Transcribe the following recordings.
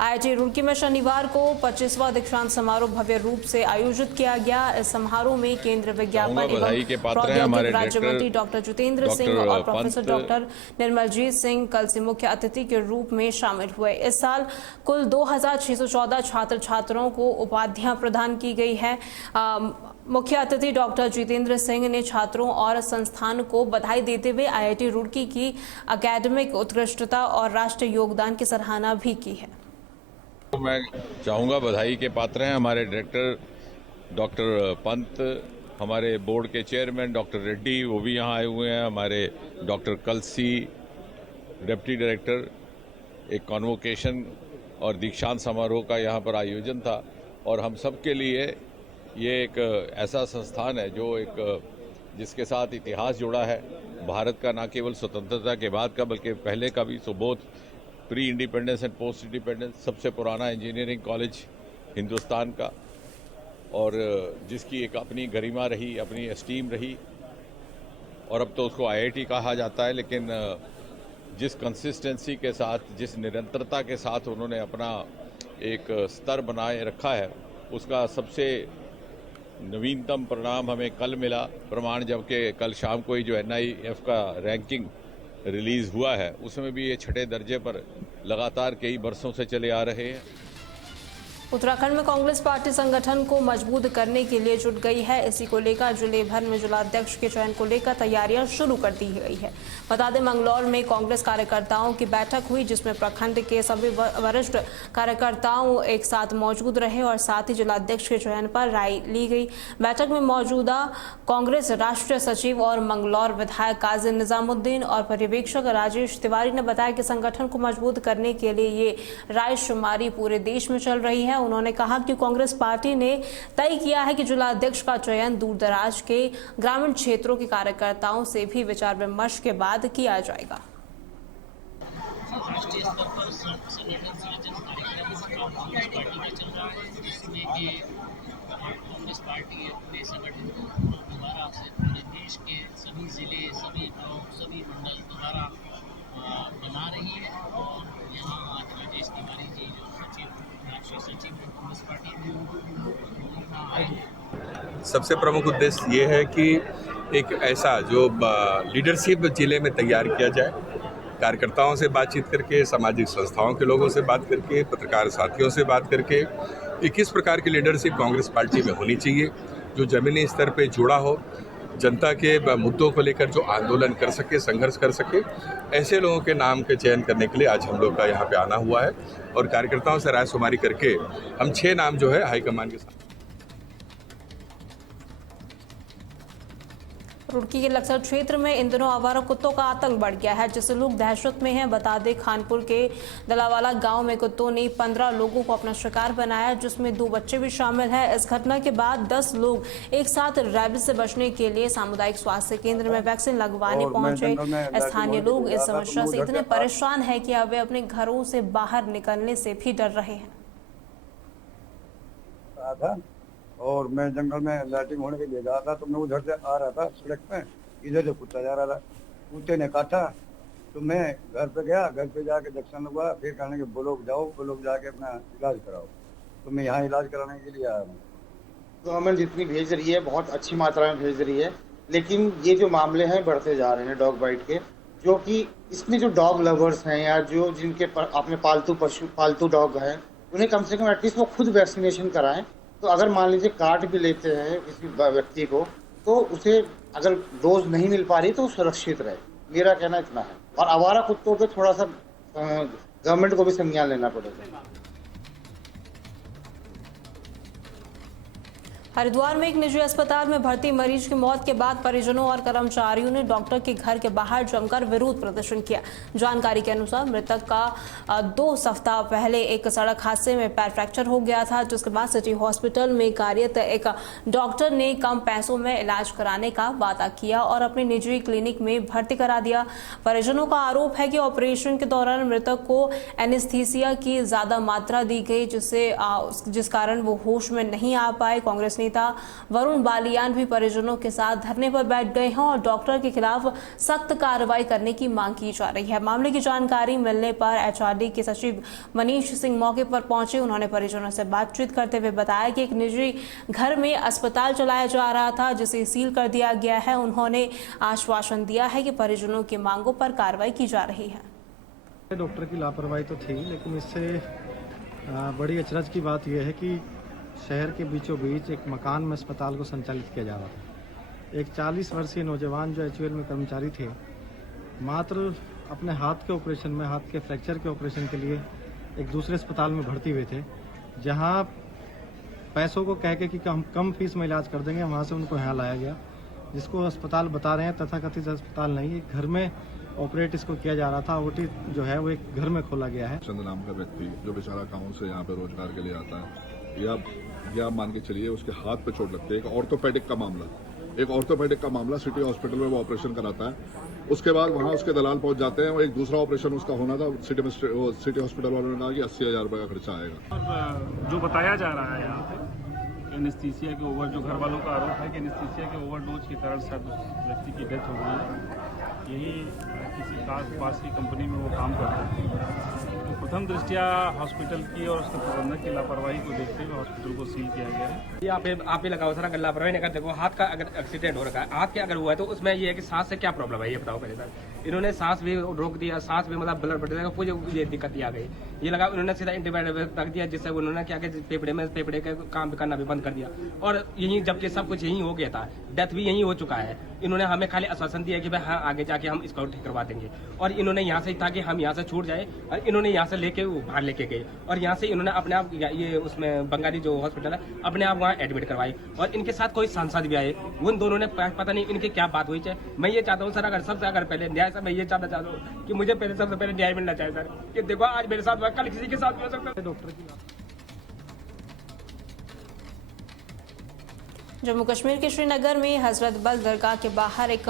IIT Roorkee में शनिवार को 25वां दीक्षांत समारोह भव्य रूप से आयोजित किया गया। इस समारोह में केंद्रीय विज्ञापन एवं प्रौद्योगिकी राज्य मंत्री डॉक्टर जितेंद्र सिंह और प्रोफेसर डॉक्टर निर्मलजीत सिंह कल से मुख्य अतिथि के रूप में शामिल हुए। इस साल कुल 2614 छात्र छात्राओं को उपाधियां प्रदान की गई है। मुख्य अतिथि डॉक्टर जितेंद्र सिंह ने छात्रों और संस्थान को बधाई देते हुए आईआईटी रुड़की की अकेडमिक उत्कृष्टता और राष्ट्रीय योगदान की सराहना भी की है। मैं चाहूँगा बधाई के पात्र हैं हमारे डायरेक्टर डॉक्टर पंत, हमारे बोर्ड के चेयरमैन डॉक्टर रेड्डी, वो भी यहाँ आए हुए हैं, हमारे डॉक्टर कलसी डिप्टी डायरेक्टर। एक कॉन्वोकेशन और दीक्षांत समारोह का यहाँ पर आयोजन था और हम सब के लिए ये एक ऐसा संस्थान है जो जिसके साथ इतिहास जुड़ा है भारत का, न केवल स्वतंत्रता के बाद का बल्कि पहले का भी। So both pre independence and post independence, सबसे पुराना इंजीनियरिंग कॉलेज हिंदुस्तान का, और जिसकी एक अपनी गरिमा रही, अपनी एस्टीम रही, और अब तो उसको आईआईटी कहा जाता है। लेकिन जिस कंसिस्टेंसी के साथ, जिस निरंतरता के साथ उन्होंने अपना एक स्तर बनाए रखा है, उसका सबसे नवीनतम परिणाम हमें कल मिला, प्रमाण, जबकि कल शाम को ही जो NIF का रैंकिंग रिलीज हुआ है उसमें भी ये 6ठे दर्जे पर लगातार कई वर्षों से चले आ रहे हैं। उत्तराखंड में कांग्रेस पार्टी संगठन को मजबूत करने के लिए जुट गई है। इसी को लेकर जिले भर में जिलाध्यक्ष के चयन को लेकर तैयारियां शुरू कर दी गई है। बता दें, मंगलौर में कांग्रेस कार्यकर्ताओं की बैठक हुई जिसमें प्रखंड के सभी वरिष्ठ कार्यकर्ताओं एक साथ मौजूद रहे और साथ ही जिलाध्यक्ष के चयन पर राय ली गई। बैठक में मौजूदा कांग्रेस राष्ट्रीय सचिव और मंगलौर विधायक काजी निजामुद्दीन और पर्यवेक्षक राजेश तिवारी ने बताया कि संगठन को मजबूत करने के लिए ये रायशुमारी पूरे देश में चल रही है। उन्होंने कहा कि कांग्रेस पार्टी ने तय किया है कि जिलाध्यक्ष का चयन दूर दराज के ग्रामीण क्षेत्रों के कार्यकर्ताओं से भी विचार विमर्श के बाद किया जाएगा। राष्ट्रीय स्तर पर संगठन सृजन कार्यक्रम कांग्रेस पार्टी में चल रहा है, जिसमें कि कांग्रेस पार्टी अपने संगठन को दोबारा से पूरे देश के सभी जिले, सभी ब्लॉक, सभी मंडल दोबारा बना रही है। और यहाँ आज राजेश तिवारी जी जो राष्ट्रीय सचिव है कांग्रेस पार्टी में, सबसे प्रमुख उद्देश्य ये है कि एक ऐसा जो लीडरशिप जिले में तैयार किया जाए, कार्यकर्ताओं से बातचीत करके, सामाजिक संस्थाओं के लोगों से बात करके, पत्रकार साथियों से बात करके, कि किस प्रकार की लीडरशिप कांग्रेस पार्टी में होनी चाहिए जो जमीनी स्तर पे जुड़ा हो, जनता के मुद्दों को लेकर जो आंदोलन कर सके, संघर्ष कर सके। ऐसे लोगों के नाम के चयन करने के लिए आज हम लोग का यहाँ पे आना हुआ है और कार्यकर्ताओं से रायशुमारी करके हम 6 नाम जो है हाईकमान के साथ। रुड़की के लक्सर क्षेत्र में इन दिनों आवारा कुत्तों का आतंक बढ़ गया है, जिससे लोग दहशत में हैं। बता दें, खानपुर के दलावाला गांव में कुत्तों ने 15 लोगों को अपना शिकार बनाया, जिसमें 2 बच्चे भी शामिल हैं। इस घटना के बाद 10 लोग एक साथ रैबिस से बचने के लिए सामुदायिक स्वास्थ्य केंद्र में वैक्सीन लगवाने पहुंचे। स्थानीय लोग इस समस्या से इतने परेशान है कि अब वे अपने घरों से बाहर निकलने से भी डर रहे हैं। और मैं जंगल में लैट्रिन होने के लिए जा रहा था, तो मैं उधर से आ रहा था सड़क पे, इधर से कुत्ता जा रहा था, कुत्ते ने काटा तो मैं घर पे गया। घर पे जाके इंजेक्शन लगवाया, फिर कहने के ब्लॉक जाओ, ब्लॉक जाके अपना इलाज कराओ। तो मैं यहाँ इलाज कराने के लिए आया हूँ। गवर्नमेंट जितनी भेज रही है बहुत अच्छी मात्रा में भेज रही है, लेकिन ये जो मामले हैं बढ़ते जा रहे हैं डॉग बाइट के, जो कि इसमें जो डॉग लवर्स हैं या जो जिनके अपने पालतू डॉग हैं, उन्हें कम से कम एटलीस्ट वो खुद वैक्सीनेशन कराएं। तो अगर मान लीजिए काट भी लेते हैं किसी व्यक्ति को, तो उसे अगर डोज नहीं मिल पा रही तो सुरक्षित रहे। मेरा कहना इतना है। और आवारा कुत्तों पे थोड़ा सा गवर्नमेंट को भी संज्ञान लेना पड़ेगा। हरिद्वार में एक निजी अस्पताल में भर्ती मरीज की मौत के बाद परिजनों और कर्मचारियों ने डॉक्टर के घर के बाहर जमकर विरोध प्रदर्शन किया। जानकारी के अनुसार मृतक का 2 सप्ताह पहले एक सड़क हादसे में पैर फ्रैक्चर हो गया था, जिसके बाद सिटी हॉस्पिटल में कार्यरत एक डॉक्टर ने कम पैसों में इलाज कराने का वादा किया और अपने निजी क्लिनिक में भर्ती करा दिया। परिजनों का आरोप है कि ऑपरेशन के दौरान मृतक को एनेस्थीसिया की ज्यादा मात्रा दी गई, जिस कारण वो होश में नहीं आ पाए। कांग्रेस नेता नेता वरुण बालियान भी परिजनों के साथ धरने पर बैठ गए हैं और डॉक्टर के खिलाफ सख्त कार्रवाई करने की मांग की जा रही है। मामले की जानकारी मिलने पर एचआरडी के सचिव मनीष सिंह मौके पर पहुंचे। उन्होंने परिजनों से बातचीत करते हुए बताया कि एक निजी घर में अस्पताल चलाया जा रहा था जिसे सील कर दिया गया है। उन्होंने आश्वासन दिया है कि परिजनों की मांगों पर कार्रवाई की जा रही है। डॉक्टर की लापरवाही तो थी, लेकिन इससे बड़ी अचरज की बात यह है कि शहर के बीचों बीच एक मकान में अस्पताल को संचालित किया जा रहा था। एक 40 वर्षीय नौजवान जो एचयूएल में कर्मचारी थे, मात्र अपने हाथ के ऑपरेशन में, हाथ के फ्रैक्चर के ऑपरेशन के लिए एक दूसरे अस्पताल में भर्ती हुए थे, जहां पैसों को कह के कि हम कम फीस में इलाज कर देंगे, वहां से उनको यहाँ लाया गया, जिसको अस्पताल बता रहे हैं तथाकथित अस्पताल नहीं, एक घर में ऑपरेट इसको किया जा रहा था। ओटी जो है वो एक घर में खोला गया है। चंद नाम का व्यक्ति जो बेचारा गाँव से यहाँ पे रोजगार के लिए आता है, या मान के चलिए उसके हाथ पे चोट लगती है। एक ऑर्थोपेडिक का मामला सिटी हॉस्पिटल में वो ऑपरेशन कराता है। उसके बाद वहाँ उसके दलाल पहुंच जाते हैं। वो एक दूसरा ऑपरेशन उसका होना था, सिटी हॉस्पिटल वालों ने कहा कि 80,000 रुपये का खर्चा आएगा। जो बताया जा रहा है यहाँ पे एनेस्थीसिया के ओवर, जो घर वालों का आरोप है कि एनेस्थीसिया के ओवरडोज के कारण शायद उस व्यक्ति की डेथ हो गई है। यही किसी पास की कंपनी में वो काम करते थे। तो प्रथम दृष्टिया हॉस्पिटल की और उसके प्रबंधक की लापरवाही को देखते हुए हॉस्पिटल को सील किया गया है। आप ही लगाओ सर, अगर लापरवाही नहीं कर, देखो हाथ का अगर एक्सीडेंट हो रखा है, हाथ के अगर हुआ है तो उसमें ये है कि सांस से क्या प्रॉब्लम है ये बताओ पहले सर। इन्होंने सांस भी रोक दिया, सांस भी मतलब ब्लड बढ़ जाएगा, मुझे ये दिक्कत आ गई। ये लगा उन्होंने सीधा एंटीबायोटिक रख दिया, जिससे उन्होंने क्या फेफड़े का काम करना भी बंद कर दिया। और यही जबकि सब कुछ यही हो गया था, डेथ भी यही हो चुका है। इन्होंने हमें खाली आश्वासन दिया कि भाई हाँ आगे जाके हम इसको ठीक करवा देंगे, और इन्होंने यहाँ से था कि हम यहाँ से छूट जाए, और इन्होंने यहाँ से लेके बाहर लेके गए, और यहाँ से इन्होंने अपने आप ये उसमें बंगाली जो हॉस्पिटल है अपने आप वहाँ एडमिट करवाई, और इनके साथ कोई सांसद भी आए। उन दोनों ने पता नहीं इनकी क्या बात हुई है। मैं ये चाहता हूँ सर, अगर सबसे अगर पहले न्याय सर, मैं ये चाहता हूँ कि मुझे पहले सबसे पहले न्याय मिलना चाहिए सर, कि देखो आज मेरे साथ हुआ, कल किसी के साथ भी हो सकता है। डॉक्टर की जम्मू कश्मीर के श्रीनगर में हजरत बल दरगाह के बाहर एक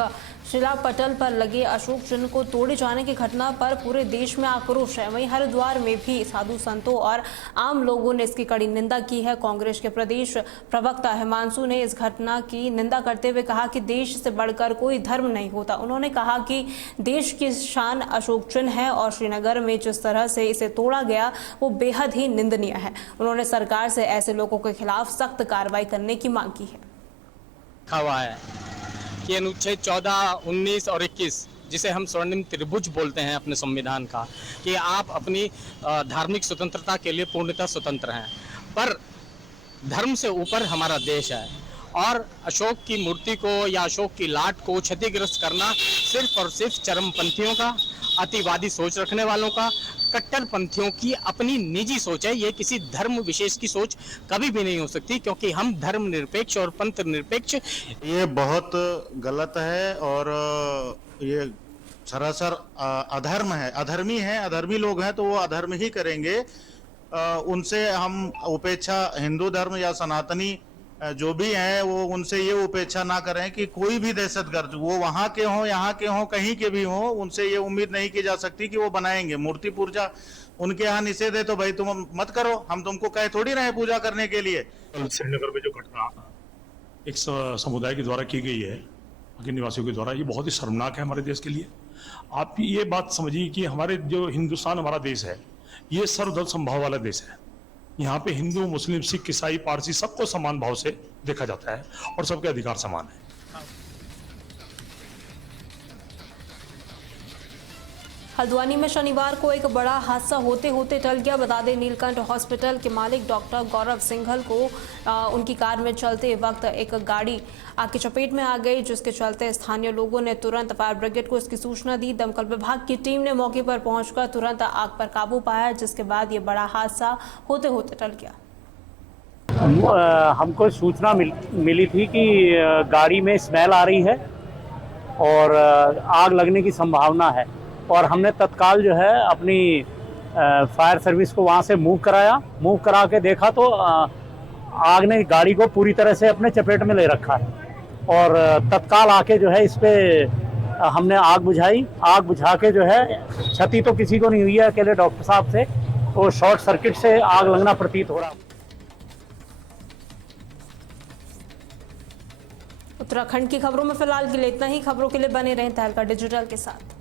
शिला पटल पर लगे अशोक चिन्ह को तोड़े जाने की घटना पर पूरे देश में आक्रोश है। वहीं हरिद्वार में भी साधु संतों और आम लोगों ने इसकी कड़ी निंदा की है। कांग्रेस के प्रदेश प्रवक्ता हिमांशु ने इस घटना की निंदा करते हुए कहा कि देश से बढ़कर कोई धर्म नहीं होता। उन्होंने कहा कि देश की शान अशोक चिन्ह है और श्रीनगर में जिस तरह से इसे तोड़ा गया वो बेहद ही निंदनीय है। उन्होंने सरकार से ऐसे लोगों के खिलाफ सख्त कार्रवाई करने की मांग की है। हुआ है कि अनुच्छेद 14, 19 और 21, जिसे हम स्वर्णिम त्रिभुज बोलते हैं अपने संविधान का, कि आप अपनी धार्मिक स्वतंत्रता के लिए पूर्णतः स्वतंत्र हैं, पर धर्म से ऊपर हमारा देश है। और अशोक की मूर्ति को या अशोक की लाट को क्षतिग्रस्त करना सिर्फ और सिर्फ चरमपंथियों का, अतिवादी सोच रखने वालों का, कट्टरपंथियों की अपनी निजी सोच है। ये किसी धर्म विशेष की सोच कभी भी नहीं हो सकती, क्योंकि हम धर्म निरपेक्ष और पंथ निरपेक्ष। ये बहुत गलत है और ये सरासर अधर्म है, अधर्मी है। अधर्मी लोग हैं तो वो अधर्म ही करेंगे। उनसे हम उपेक्षा, हिंदू धर्म या सनातनी जो भी हैं वो उनसे ये उपेक्षा ना करें कि कोई भी दहशतगर्द, वो वहाँ के हों, यहाँ के हों, कहीं के भी हों, उनसे ये उम्मीद नहीं की जा सकती कि वो बनाएंगे। मूर्ति पूजा उनके यहाँ निषेध है तो भाई तुम मत करो, हम तुमको कहे थोड़ी रहे पूजा करने के लिए। श्रीनगर में जो घटना एक समुदाय के द्वारा की गई है, के निवासियों के द्वारा, ये बहुत ही शर्मनाक है हमारे देश के लिए। आप ये बात समझिए कि हमारे जो हिंदुस्तान हमारा देश है, ये सर्वधर्म समभाव वाला देश है। यहाँ पे हिंदू, मुस्लिम, सिख, ईसाई, पारसी सबको समान भाव से देखा जाता है और सबके अधिकार समान है। हल्द्वानी में शनिवार को एक बड़ा हादसा होते होते टल गया। बता दें नीलकंठ हॉस्पिटल के मालिक डॉक्टर गौरव सिंघल को उनकी कार में चलते वक्त एक गाड़ी आग की चपेट में आ गई, जिसके चलते स्थानीय लोगों ने तुरंत फायर ब्रिगेड को इसकी सूचना दी। दमकल विभाग की टीम ने मौके पर पहुंचकर तुरंत आग पर काबू पाया, जिसके बाद ये बड़ा हादसा होते होते टल गया। हमको सूचना मिली थी कि गाड़ी में स्मेल आ रही है और आग लगने की संभावना है, और हमने तत्काल जो है अपनी फायर सर्विस को वहाँ से मूव करा के देखा तो आग ने गाड़ी को पूरी तरह से अपने चपेट में ले रखा है, और तत्काल आके जो है इस पे हमने आग बुझाई। आग बुझा के जो है, क्षति तो किसी को नहीं हुई है, अकेले डॉक्टर साहब से तो शॉर्ट सर्किट से आग लगना प्रतीत हो रहा। उत्तराखंड की खबरों में फिलहाल के लिए इतना ही। खबरों के लिए बने रहें तहलका डिजिटल के साथ।